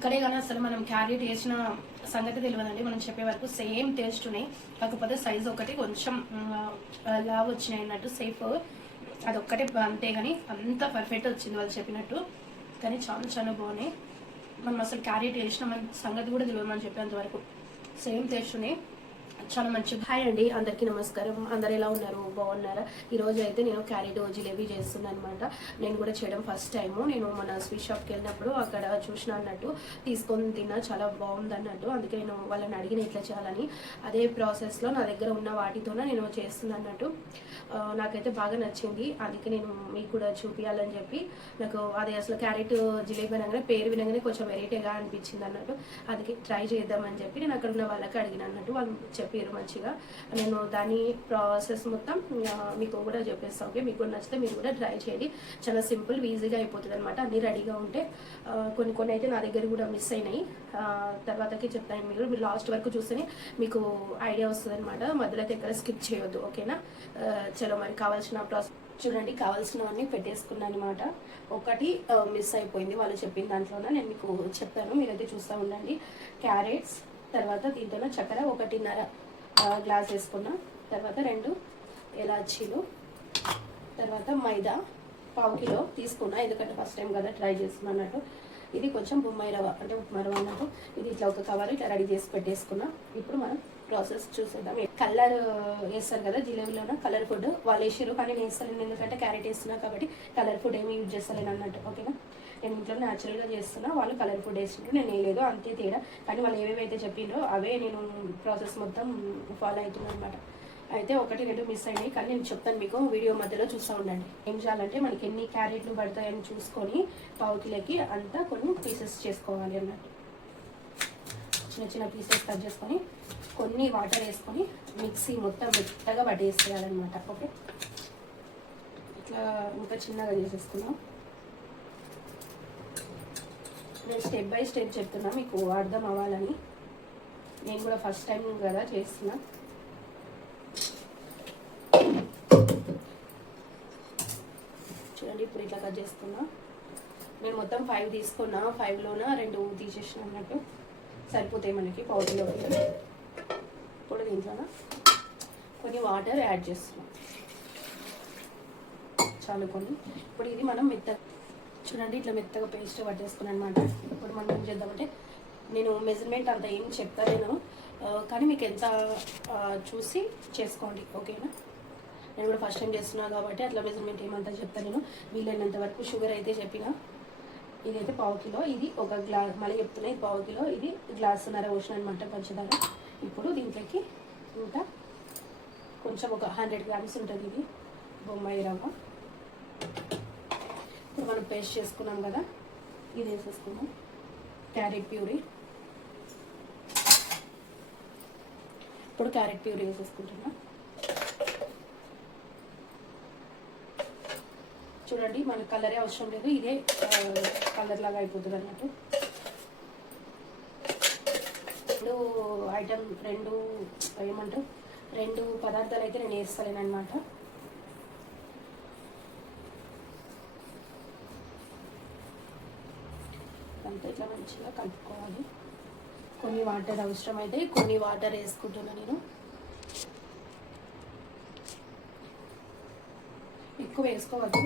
ఇక్కడే కానీ అసలు మనం క్యారెట్ వేసిన సంగతి తెలియదండి. మనం చెప్పే వరకు సేమ్ టేస్ట్ ఉన్నాయి, కాకపోతే సైజ్ ఒకటి కొంచెం లావ్ వచ్చినాయి అన్నట్టు. సేఫ్ అదొక్కటే అంతే, కానీ అంత పర్ఫెక్ట్ వచ్చింది వాళ్ళు చెప్పినట్టు. కానీ చాలా చాలా బాగున్నాయి. మనం అసలు క్యారెట్ వేసిన మన సంగతి కూడా తెలియదు మనం చెప్పేంత వరకు. సేమ్ టేస్ట్ ఉన్నాయి, చాలా మంచిగా. హాయ్ అండి, అందరికీ నమస్కారం. అందరు ఎలా ఉన్నారు, బాగున్నారా? ఈరోజు అయితే నేను క్యారెట్ జిలేబీ చేస్తున్నాను అనమాట. నేను కూడా చేయడం ఫస్ట్ టైము. నేను మన స్వీట్ షాప్కి వెళ్ళినప్పుడు అక్కడ చూసిన అన్నట్టు, తీసుకొని తిన్నా, చాలా బాగుంది అన్నట్టు. అందుకే నేను వాళ్ళని అడిగిన ఎట్లా చేయాలని. అదే ప్రాసెస్లో నా దగ్గర ఉన్న వాటితోనే నేను చేస్తున్నాను అన్నట్టు. నాకైతే బాగా నచ్చింది, అందుకే నేను మీకు కూడా చూపించాలని చెప్పి. నాకు అది అసలు క్యారెట్ జిలేబీ అనగానే, పేరు వినగానే కొంచెం వెరైటీగా అనిపించింది అన్నట్టు. అందుకే ట్రై చేద్దామని చెప్పి నేను అక్కడ ఉన్న వాళ్ళకి అడిగిన అన్నట్టు. వాళ్ళు చెప్పారు మంచిగా. నేను దాని ప్రాసెస్ మొత్తం మీకు కూడా చెప్పేస్తాను. ఓకే, మీకు నచ్చితే మీరు కూడా ట్రై చేయండి. చాలా సింపుల్, ఈజీగా అయిపోతుంది అనమాట. అన్నీ రెడీగా ఉంటే. కొన్ని అయితే నా దగ్గర కూడా మిస్ అయినాయి, తర్వాతకి చెప్తాను. మీరు లాస్ట్ వరకు చూస్తేనే మీకు ఐడియా వస్తుంది అనమాట. మధ్యలో అయితే ఎక్కడ స్కిప్ చేయొద్దు, ఓకేనా? చలో మరి కావాల్సిన ప్రాసెస్ చూడండి. కావాల్సినవన్నీ పెట్టేసుకున్నాను అనమాట. ఒకటి మిస్ అయిపోయింది, వాళ్ళు చెప్పిన దాంట్లోనే నేను మీకు చెప్తాను, మీరైతే చూస్తూ ఉండండి. క్యారెట్స్, తర్వాత దీంట్లో చక్కెర 1.5 గ్లాస్ వేసుకున్నా, తర్వాత 2 ఇలాచీలు, తర్వాత మైదా 1/2 కిలో తీసుకున్నా, ఎందుకంటే ఫస్ట్ టైం కదా ట్రై చేస్తున్నా అన్నట్టు. ఇది కొంచెం బొమ్మాయి రవ్వ, అంటే ఉప్మా రవ్వ అన్నట్టు. ఇది ఇట్లా ఒక కవర్ ఇట్లా రెడీ చేసి పెట్టేసుకున్నా. ఇప్పుడు మనం ప్రాసెస్ చూసేద్దాం. కలర్ వేస్తారు కదా జిలేబీలోన, కలర్ ఫుడ్ వాళ్ళు వేసారు, కానీ నేను వేస్తాను ఎందుకంటే క్యారెట్ వేస్తున్నా కాబట్టి. కలర్ ఫుడ్ ఏమి యూజ్ చేస్తలేను అన్నట్టు, ఓకేనా? నేను ఇంట్లో న్యాచురల్గా చేస్తున్నా, వాళ్ళు కలర్ ఫుడ్ వేస్తుంటారు, నేను వేయలేదు, అంతే తేడా. కానీ వాళ్ళు ఏవేవైతే చెప్పిండ్రో అవే నేను ప్రాసెస్ మొత్తం ఫాలో అవుతున్నాను అనమాట. అయితే 1-2 మిస్ అయినాయి, కానీ నేను చెప్తాను మీకు, వీడియో మధ్యలో చూస్తూ ఉండండి. ఏం చేయాలంటే మనకి ఎన్ని క్యారెట్లు పడతాయని చూసుకొని 1/2 కిలోకి అంతా కొన్ని పీసెస్ చేసుకోవాలి అన్నట్టు. చిన్న చిన్న పీసెస్ కట్ చేసుకొని కొన్ని వాటర్ వేసుకొని మిక్సీ మొత్తం మెత్తగా పట్టేసేయాలన్నమాట. ఓకే, ఇట్లా ఇంకా చిన్నగా చేసేసుకున్నాం. నేను స్టెప్ బై స్టెప్ చెప్తున్నా, మీకు అర్థం అవ్వాలని. నేను కూడా ఫస్ట్ టైం కదా చేస్తున్నా. చూడండి, ఇప్పుడు ఇట్లా కట్ చేసుకున్నా. నేను మొత్తం 5 తీసుకున్నా, 5లోన 2 తీసేసిన అన్నట్టు. సరిపోతాయి మనకి 1/2 కిలోకి. ఇప్పుడు దీంట్లోన కొన్ని వాటర్ యాడ్ చేస్తున్నాం, చాలు కొన్ని. ఇప్పుడు ఇది మనం మెత్తగా చూడండి, ఇట్లా మెత్తగా పేస్ట్ పట్టేసుకున్నాను అనమాట. ఇప్పుడు మనం ఏం చేద్దామంటే, నేను మెజర్మెంట్ అంత ఏం చెప్తాను, కానీ మీకు ఎంత చూసి చేసుకోండి, ఓకేనా? నేను కూడా ఫస్ట్ టైం చేస్తున్నాను కాబట్టి అట్లా మెజర్మెంట్ ఏమంతా చెప్తాను నేను. వీలైనంత వరకు షుగర్ అయితే చెప్పిన. ఇదైతే 1/2 కిలో, ఇది 1 గ్లాస్, మళ్ళీ చెప్తున్నా, ఇది 1/2 కిలో, ఇది గ్లాసున్నర పోసిన అనమాట పంచదార. ఇప్పుడు దీంట్లోకి ఇంకా కొంచెం ఒక 100 గ్రామ్స్ ఉంటుంది ఇది బొంబాయి రవ్వ. ఇప్పుడు మనం పేస్ట్ చేసుకున్నాం కదా, ఇది వేసేసుకున్నాం. క్యారెట్ ప్యూరీ, ఇప్పుడు క్యారెట్ ప్యూరీ వేసేసుకుంటున్నా. చూడండి, మనకు కలరే అవసరం లేదు, ఇదే కలర్ లాగా అయిపోతుంది అన్నట్టు. ఇప్పుడు ఐటమ్ 2 పదార్థాలు అయితే నేను వేస్తలేను అనమాట. అంతా ఇట్లా మంచిగా కలుపుకోవాలి. కొన్ని వాటర్ అవసరం అయితే కొన్ని వాటర్ వేసుకుంటున్నా నేను. ఎక్కువ వేసుకోవద్దు.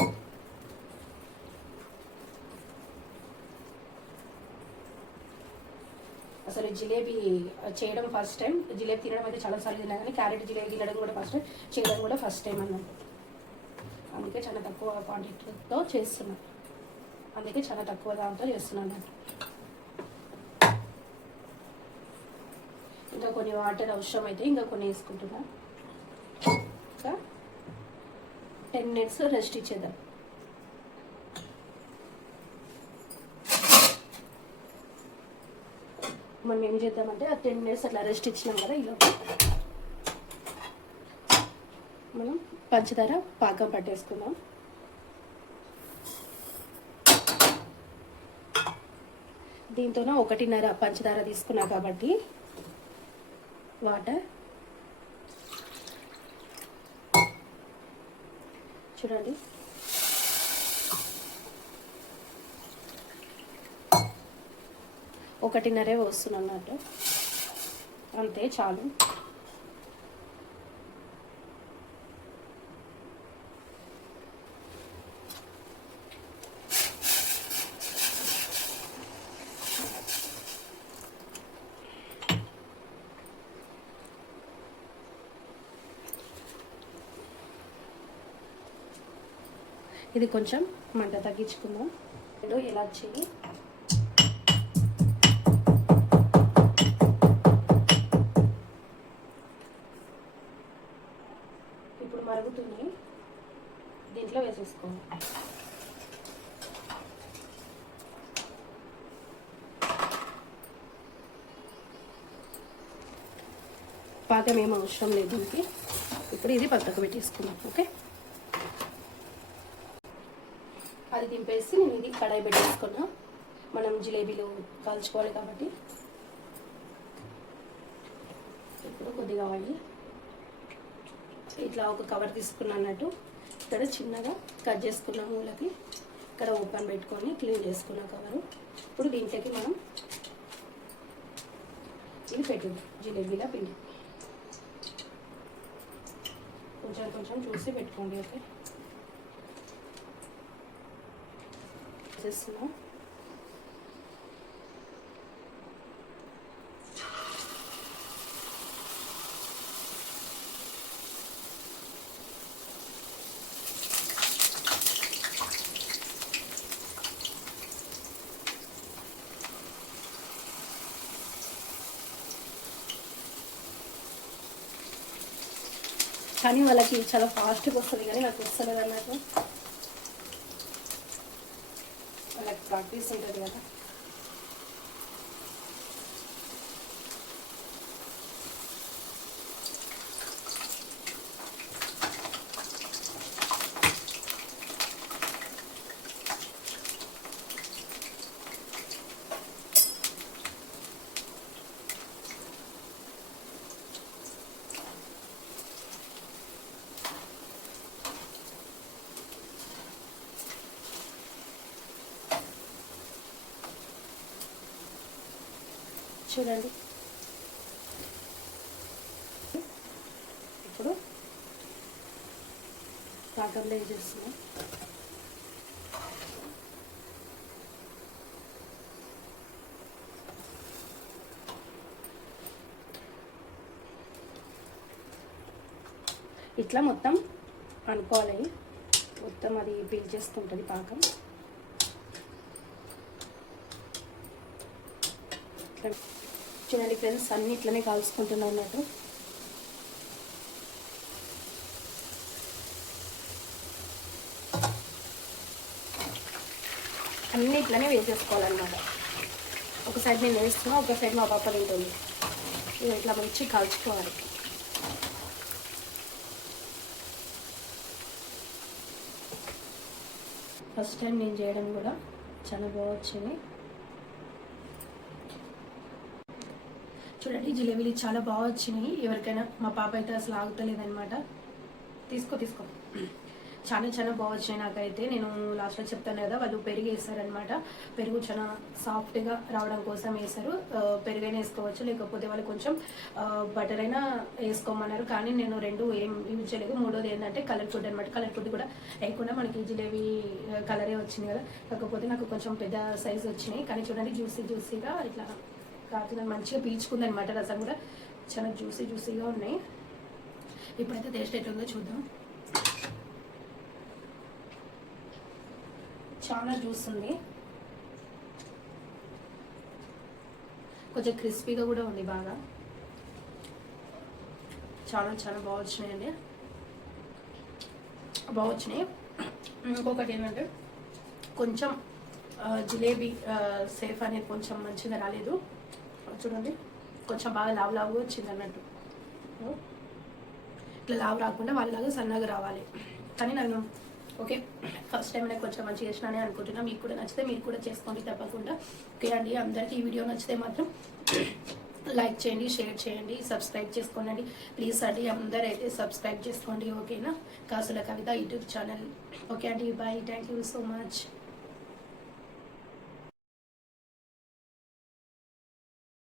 అసలు జిలేబీ చేయడం ఫస్ట్ టైం. జిలేబీ తినడం అయితే చాలాసార్లు తిన్నా, కానీ క్యారెట్ జిలేబీ తినడం కూడా ఫస్ట్ టైం, చేయడం కూడా ఫస్ట్ టైం అన్నట్టు. అందుకే చాలా తక్కువ క్వాంటిటీతో చేస్తున్నాను, అందుకే చాలా తక్కువ దాంతో చేస్తున్నాను. ఇంకా కొన్ని వాటర్ అవసరం అయితే ఇంకా కొన్ని వేసుకుంటున్నా. ఇంకా 10 మినిట్స్ రెస్ట్ ఇచ్చేద్దాం. మనం ఏం చేద్దామంటే, ఆ 10 మినిట్స్ అట్లా రెస్ట్ ఇచ్చినాం కదా, ఇలా మనం పంచదార పాకం పట్టేసుకుందాం. దీంతోన 1.5 పంచదార తీసుకున్నా కాబట్టి వాటర్ చూడండి. 1.5 వస్తుంది అన్నట్టు, అంతే చాలు. ఇది కొంచెం మంట తగ్గించుకుందాం. ఇలాచి ఇప్పుడు మరుగుతుంది, దీంట్లో వేసేసుకోండి. పాకం ఏం అవసరం లేదు దీనికి. ఇప్పుడు ఇది పక్కకు పెట్టేసుకుందాం. ఓకే, అది దింపేసి నేను ఇది కడాయి పెట్టేసుకున్నా. మనం జిలేబీలు కాల్చుకోవాలి కాబట్టి ఇప్పుడు కొద్దిగా ఆయిల్ ఇట్లా ఒక కవర్ తీసుకున్నా అన్నట్టు. ఇక్కడ చిన్నగా కట్ చేసుకున్న మూలకి ఇక్కడ ఓపెన్ పెట్టుకొని క్లీన్ చేసుకున్న కవరు. ఇప్పుడు దీంట్లోకి మనం ఇది పెట్టింది జిలేబీల పిండి. కొంచెం కొంచెం చూసి పెట్టుకోండి. ఓకే, చేస్తున్నాం. కానీ వాళ్ళకి చాలా ఫాస్ట్గా వస్తుంది, కానీ నాకు వస్తలేదు అన్నట్టు. వాళ్ళకి ప్రాక్టీస్ ఉంటుంది కదా. చూడండి, ఇప్పుడు పాకంలో వేసేస్తున్నాం. ఇట్లా మొత్తం అనుకోవాలి, మొత్తం అది పీల్చేస్తుంటుంది పాకం. చూడండి ఫ్రెండ్స్, అన్ని ఇట్లనే కాల్చుకుంటున్నా అన్నట్టు. అన్నీ ఇట్లనే వేసేసుకోవాలన్నమాట. ఒక సైడ్ నేను వేస్తున్నా, ఒక సైడ్ మా పాప తింటుంది. ఇట్లా మంచి కాల్చుకోవాలి. ఫస్ట్ టైం నేను చేయడం కూడా చాలా బాగా వచ్చింది. చూడండి, జిలేబీలు చాలా బాగా వచ్చినాయి. ఎవరికైనా, మా పాప అయితే అసలు ఆగుతలేదనమాట. తీసుకో చాలా చాలా బాగా వచ్చినాయి నాకైతే. నేను లాస్ట్లో చెప్తాను కదా, వాళ్ళు పెరుగు వేస్తారనమాట. పెరుగు చాలా సాఫ్ట్గా రావడం కోసం వేస్తారు. పెరుగైనా వేసుకోవచ్చు, లేకపోతే వాళ్ళు కొంచెం బటర్ అయినా వేసుకోమన్నారు. కానీ నేను రెండు ఏం యూజ్ చేయలేదు. మూడోది ఏంటంటే కలర్ ఫుడ్ అనమాట. కలర్ ఫుడ్ కూడా వేయకుండా మనకి జిలేబీ కలరే వచ్చింది కదా. కాకపోతే నాకు కొంచెం పెద్ద సైజు వచ్చినాయి. కానీ చూడండి, జ్యూసీగా ఇట్లా కాకుండా మంచిగా పీల్చుకుంది అనమాట. రసం కూడా చాలా జ్యూసీగా ఉన్నాయి. ఇప్పుడైతే టేస్ట్ ఎట్లుందో చూద్దాం. చాలా జ్యూస్ ఉంది, కొంచెం క్రిస్పీగా కూడా ఉంది బాగా. చాలా చాలా బాగా వచ్చినాయండి, బాగా వచ్చినాయి. ఇంకొకటి ఏంటంటే కొంచెం జిలేబీ సేఫ్ అనేది కొంచెం మంచిగా రాలేదు. చూడండి, కొంచెం బాగా లావుగా వచ్చింది అన్నట్టు. ఇట్లా లావు రాకుండా వాళ్ళలాగా సన్నగా రావాలి. కానీ నేను ఓకే, ఫస్ట్ టైం నేను కొంచెం మంచిగా చేసినానే అనుకుంటున్నా. మీకు కూడా నచ్చితే మీరు కూడా చేసుకోండి తప్పకుండా. ఓకే అండి, అందరికీ ఈ వీడియో నచ్చితే మాత్రం లైక్ చేయండి, షేర్ చేయండి, సబ్స్క్రైబ్ చేసుకోండి ప్లీజ్ అండి. అందరూ అయితే సబ్స్క్రైబ్ చేసుకోండి. ఓకేనా, Kasula Kavitha YouTube channel. Okay అండి, bye, thank you so much.